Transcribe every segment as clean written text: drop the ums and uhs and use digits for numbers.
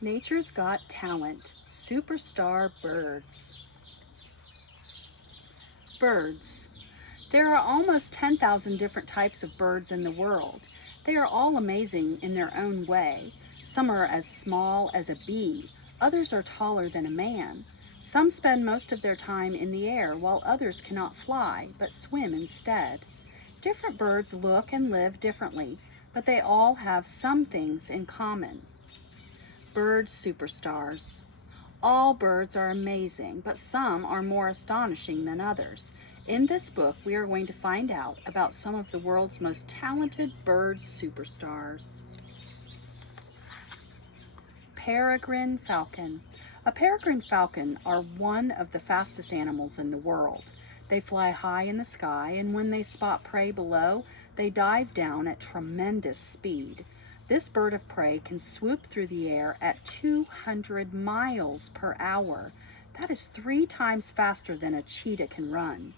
Nature's Got Talent, Superstar Birds. Birds. There are almost 10,000 different types of birds in the world. They are all amazing in their own way. Some are as small as a bee, others are taller than a man. Some spend most of their time in the air, while others cannot fly, but swim instead. Different birds look and live differently, but they all have some things in common. Bird superstars. All birds are amazing, but some are more astonishing than others. In this book, we are going to find out about some of the world's most talented bird superstars. Peregrine falcon. A peregrine falcon are one of the fastest animals in the world. They fly high in the sky, and when they spot prey below, they dive down at tremendous speed. This bird of prey can swoop through the air at 200 miles per hour. That is 3 times faster than a cheetah can run.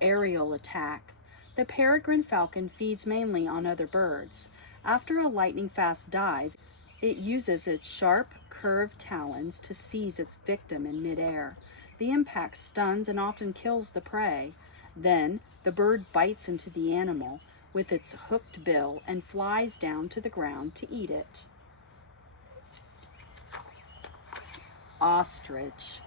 Aerial attack. The peregrine falcon feeds mainly on other birds. After a lightning-fast dive, it uses its sharp, curved talons to seize its victim in midair. The impact stuns and often kills the prey. Then, the bird bites into the animal with its hooked bill and flies down to the ground to eat it. Ostrich.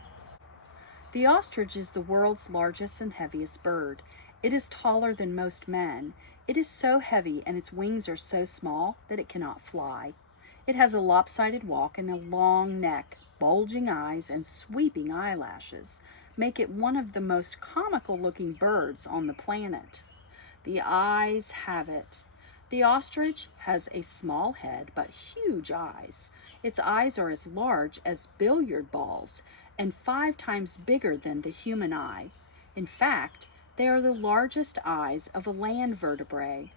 The ostrich is the world's largest and heaviest bird. It is taller than most men. It is so heavy and its wings are so small that it cannot fly. It has a lopsided walk and a long neck. Bulging eyes and sweeping eyelashes make it one of the most comical looking birds on the planet. The eyes have it. The ostrich has a small head but huge eyes. Its eyes are as large as billiard balls and 5 times bigger than the human eye. In fact, they are the largest eyes of a land vertebrate.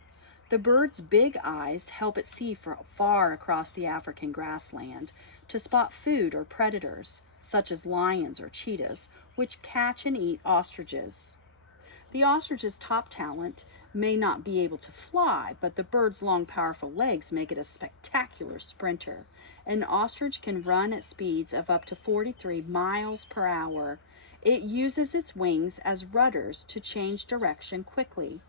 The bird's big eyes help it see far across the African grassland to spot food or predators, such as lions or cheetahs, which catch and eat ostriches. The ostrich's top talent may not be able to fly, but the bird's long, powerful legs make it a spectacular sprinter. An ostrich can run at speeds of up to 43 miles per hour. It uses its wings as rudders to change direction quickly.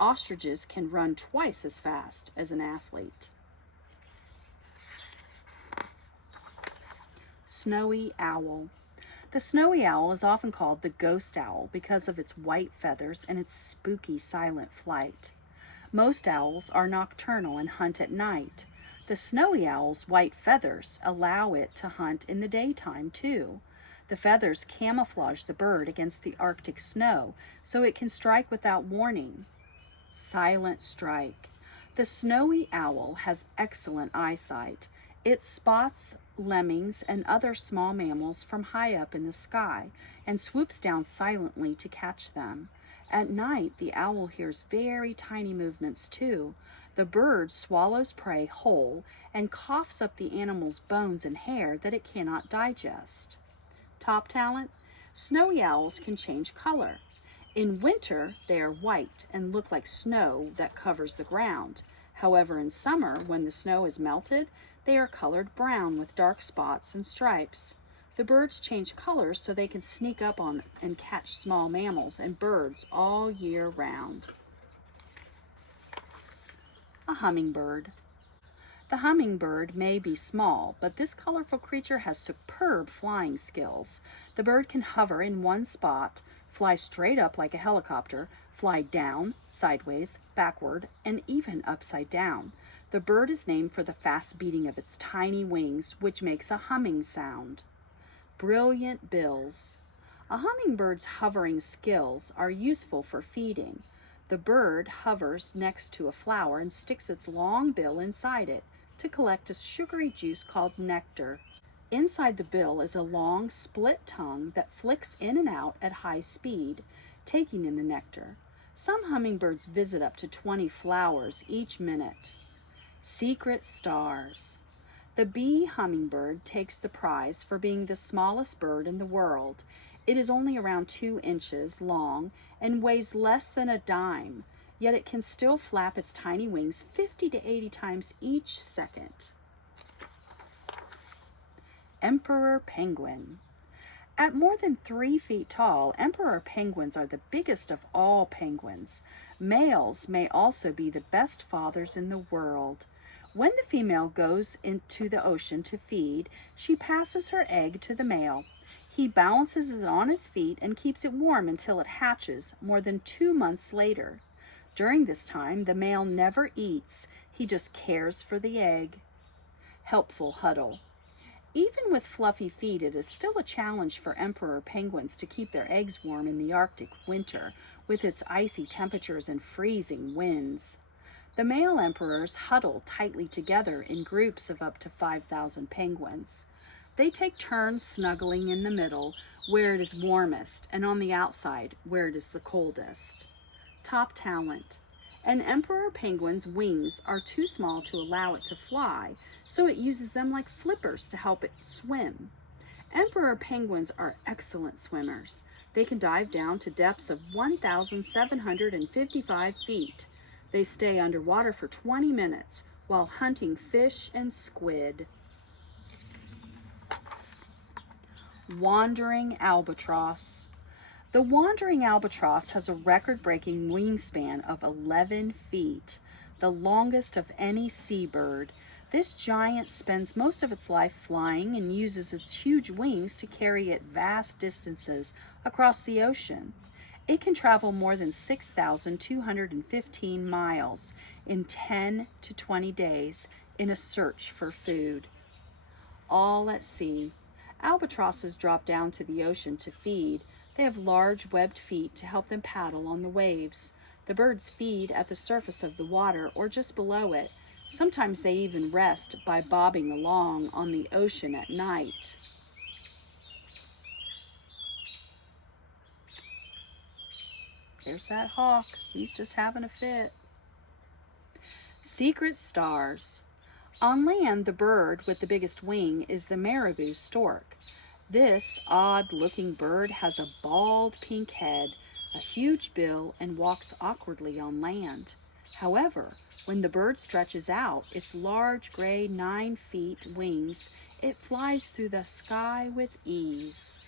Ostriches can run twice as fast as an athlete. Snowy owl. The snowy owl is often called the ghost owl because of its white feathers and its spooky, silent flight. Most owls are nocturnal and hunt at night. The snowy owl's white feathers allow it to hunt in the daytime too. The feathers camouflage the bird against the Arctic snow so it can strike without warning. Silent strike. The snowy owl has excellent eyesight. It spots lemmings and other small mammals from high up in the sky and swoops down silently to catch them. At night, the owl hears very tiny movements too. The bird swallows prey whole and coughs up the animal's bones and hair that it cannot digest. Top talent? Snowy owls can change color. In winter, they are white and look like snow that covers the ground. However, in summer, when the snow is melted, they are colored brown with dark spots and stripes. The birds change colors so they can sneak up on and catch small mammals and birds all year round. A hummingbird. The hummingbird may be small, but this colorful creature has superb flying skills. The bird can hover in one spot, fly straight up like a helicopter, fly down, sideways, backward, and even upside down. The bird is named for the fast beating of its tiny wings, which makes a humming sound. Brilliant bills. A hummingbird's hovering skills are useful for feeding. The bird hovers next to a flower and sticks its long bill inside it to collect a sugary juice called nectar. Inside the bill is a long, split tongue that flicks in and out at high speed, taking in the nectar. Some hummingbirds visit up to 20 flowers each minute. Secret stars. The bee hummingbird takes the prize for being the smallest bird in the world. It is only around 2 inches long and weighs less than a dime, yet it can still flap its tiny wings 50 to 80 times each second. Emperor penguin. At more than 3 feet tall, emperor penguins are the biggest of all penguins. Males may also be the best fathers in the world. When the female goes into the ocean to feed, she passes her egg to the male. He balances it on his feet and keeps it warm until it hatches more than 2 months later. During this time, the male never eats. He just cares for the egg. Helpful huddle. Even with fluffy feet, it is still a challenge for emperor penguins to keep their eggs warm in the Arctic winter, with its icy temperatures and freezing winds. The male emperors huddle tightly together in groups of up to 5,000 penguins. They take turns snuggling in the middle, where it is warmest, and on the outside, where it is the coldest. Top talent. An emperor penguin's wings are too small to allow it to fly, so it uses them like flippers to help it swim. Emperor penguins are excellent swimmers. They can dive down to depths of 1,755 feet. They stay underwater for 20 minutes while hunting fish and squid. Wandering albatross. The wandering albatross has a record-breaking wingspan of 11 feet, the longest of any seabird. This giant spends most of its life flying and uses its huge wings to carry it vast distances across the ocean. It can travel more than 6,215 miles in 10 to 20 days in a search for food. All at sea. Albatrosses drop down to the ocean to feed. They have large webbed feet to help them paddle on the waves. The birds feed at the surface of the water or just below it. Sometimes they even rest by bobbing along on the ocean at night. There's that hawk. He's just having a fit. Secret stars. On land, the bird with the biggest wing is the marabou stork. This odd-looking bird has a bald pink head, a huge bill, and walks awkwardly on land. However, when the bird stretches out its large gray 9-feet wings, it flies through the sky with ease.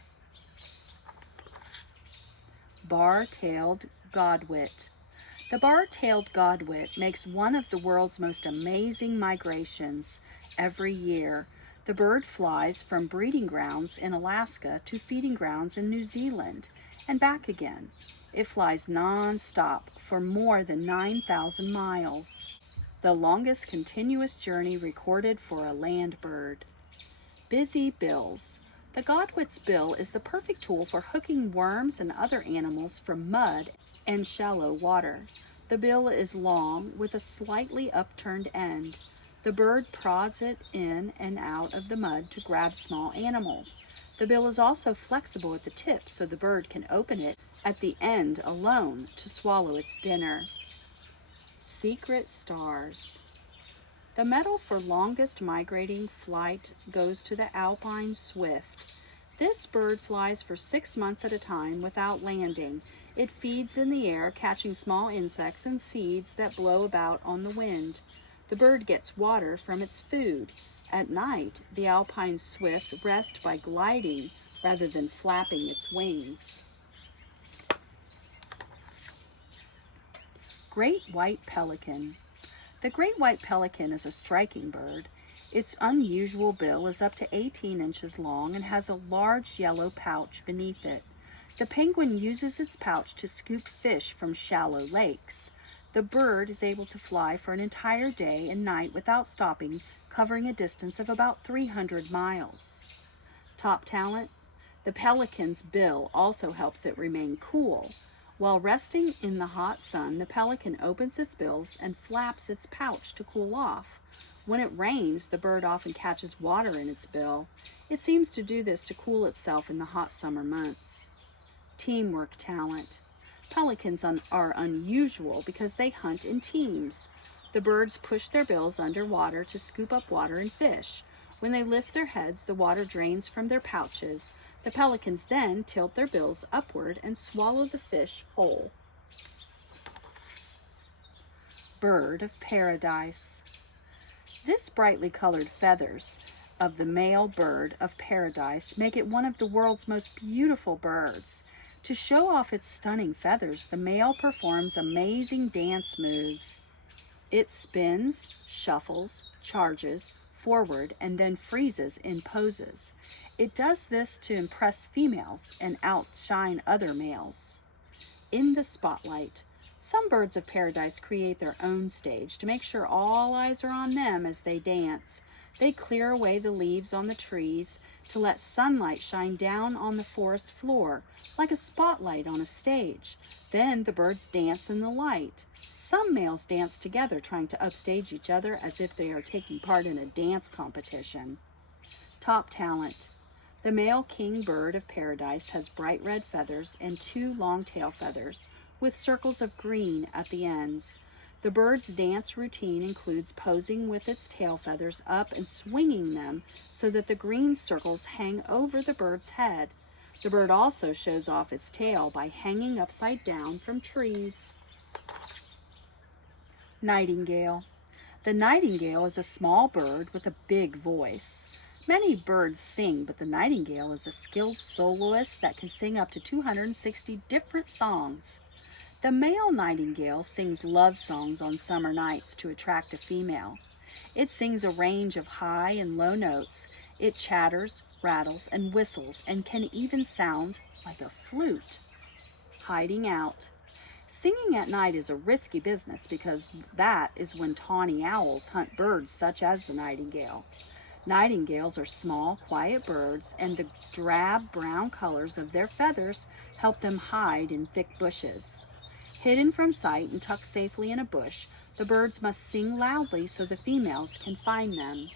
Bar-tailed godwit. The bar-tailed godwit makes one of the world's most amazing migrations every year. The bird flies from breeding grounds in Alaska to feeding grounds in New Zealand and back again. It flies non-stop for more than 9,000 miles, the longest continuous journey recorded for a land bird. Busy bills. The godwit's bill is the perfect tool for hooking worms and other animals from mud and shallow water. The bill is long with a slightly upturned end. The bird prods it in and out of the mud to grab small animals. The bill is also flexible at the tip, so the bird can open it at the end alone to swallow its dinner. Secret stars. The medal for longest migrating flight goes to the alpine swift. This bird flies for 6 months at a time without landing. It feeds in the air, catching small insects and seeds that blow about on the wind. The bird gets water from its food. At night, the alpine swift rests by gliding rather than flapping its wings. Great white pelican. The great white pelican is a striking bird. Its unusual bill is up to 18 inches long and has a large yellow pouch beneath it. The penguin uses its pouch to scoop fish from shallow lakes. The bird is able to fly for an entire day and night without stopping, covering a distance of about 300 miles. Top talent. The pelican's bill also helps it remain cool. While resting in the hot sun, the pelican opens its bills and flaps its pouch to cool off. When it rains, the bird often catches water in its bill. It seems to do this to cool itself in the hot summer months. Teamwork talent. Pelicans are unusual because they hunt in teams. The birds push their bills underwater to scoop up water and fish. When they lift their heads, the water drains from their pouches. The pelicans then tilt their bills upward and swallow the fish whole. Bird of paradise. This brightly colored feathers of the male bird of paradise make it one of the world's most beautiful birds. To show off its stunning feathers, the male performs amazing dance moves. It spins, shuffles, charges forward, and then freezes in poses. It does this to impress females and outshine other males. In the spotlight, some birds of paradise create their own stage to make sure all eyes are on them as they dance. They clear away the leaves on the trees to let sunlight shine down on the forest floor like a spotlight on a stage. Then the birds dance in the light. Some males dance together, trying to upstage each other as if they are taking part in a dance competition. Top talent. The male king bird of paradise has bright red feathers and 2 long tail feathers with circles of green at the ends. The bird's dance routine includes posing with its tail feathers up and swinging them so that the green circles hang over the bird's head. The bird also shows off its tail by hanging upside down from trees. Nightingale. The nightingale is a small bird with a big voice. Many birds sing, but the nightingale is a skilled soloist that can sing up to 260 different songs. The male nightingale sings love songs on summer nights to attract a female. It sings a range of high and low notes. It chatters, rattles, and whistles, and can even sound like a flute. Hiding out. Singing at night is a risky business because that is when tawny owls hunt birds such as the nightingale. Nightingales are small, quiet birds, and the drab brown colors of their feathers help them hide in thick bushes. Hidden from sight and tucked safely in a bush, the birds must sing loudly so the females can find them.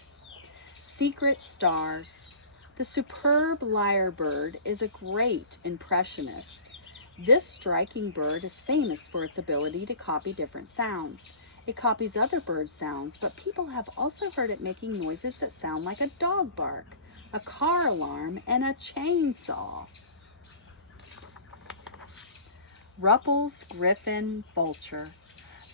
Secret stars. The superb lyrebird is a great impressionist. This striking bird is famous for its ability to copy different sounds. It copies other birds' sounds, but people have also heard it making noises that sound like a dog bark, a car alarm, and a chainsaw. Ruppel's griffin vulture.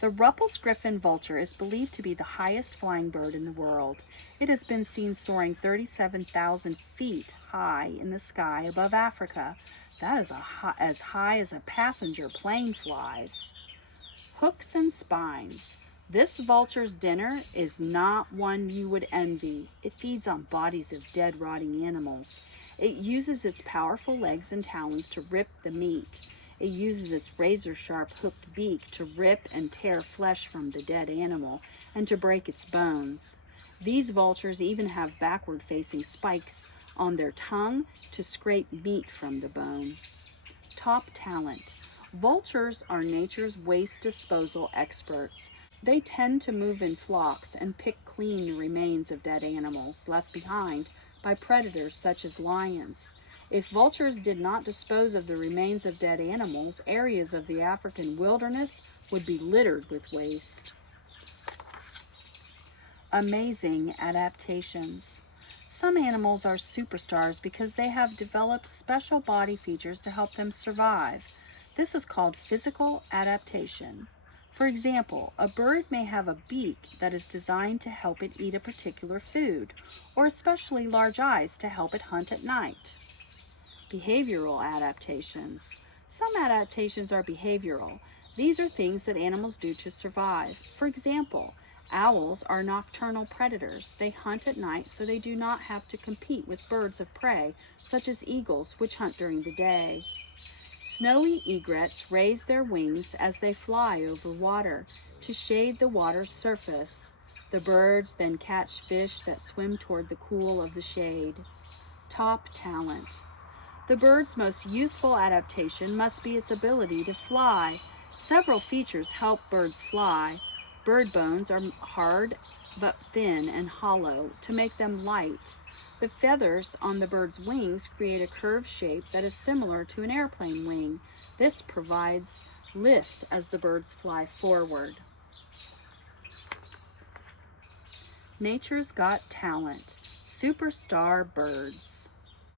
The Ruppel's griffin vulture is believed to be the highest flying bird in the world. It has been seen soaring 37,000 feet high in the sky above Africa. That is as high as a passenger plane flies. Hooks and spines. This vulture's dinner is not one you would envy. It feeds on bodies of dead, rotting animals. It uses its powerful legs and talons to rip the meat. It uses its razor-sharp hooked beak to rip and tear flesh from the dead animal and to break its bones. These vultures even have backward-facing spikes on their tongue to scrape meat from the bone. Top talent. Vultures are nature's waste disposal experts. They tend to move in flocks and pick clean the remains of dead animals left behind by predators such as lions. If vultures did not dispose of the remains of dead animals, areas of the African wilderness would be littered with waste. Amazing adaptations. Some animals are superstars because they have developed special body features to help them survive. This is called physical adaptation. For example, a bird may have a beak that is designed to help it eat a particular food, or especially large eyes to help it hunt at night. Behavioral adaptations. Some adaptations are behavioral. These are things that animals do to survive. For example, owls are nocturnal predators. They hunt at night so they do not have to compete with birds of prey, such as eagles, which hunt during the day. Snowy egrets raise their wings as they fly over water to shade the water's surface. The birds then catch fish that swim toward the cool of the shade. Top talent. The bird's most useful adaptation must be its ability to fly. Several features help birds fly. Bird bones are hard but thin and hollow to make them light. The feathers on the bird's wings create a curved shape that is similar to an airplane wing. This provides lift as the birds fly forward. Nature's Got Talent. Superstar birds.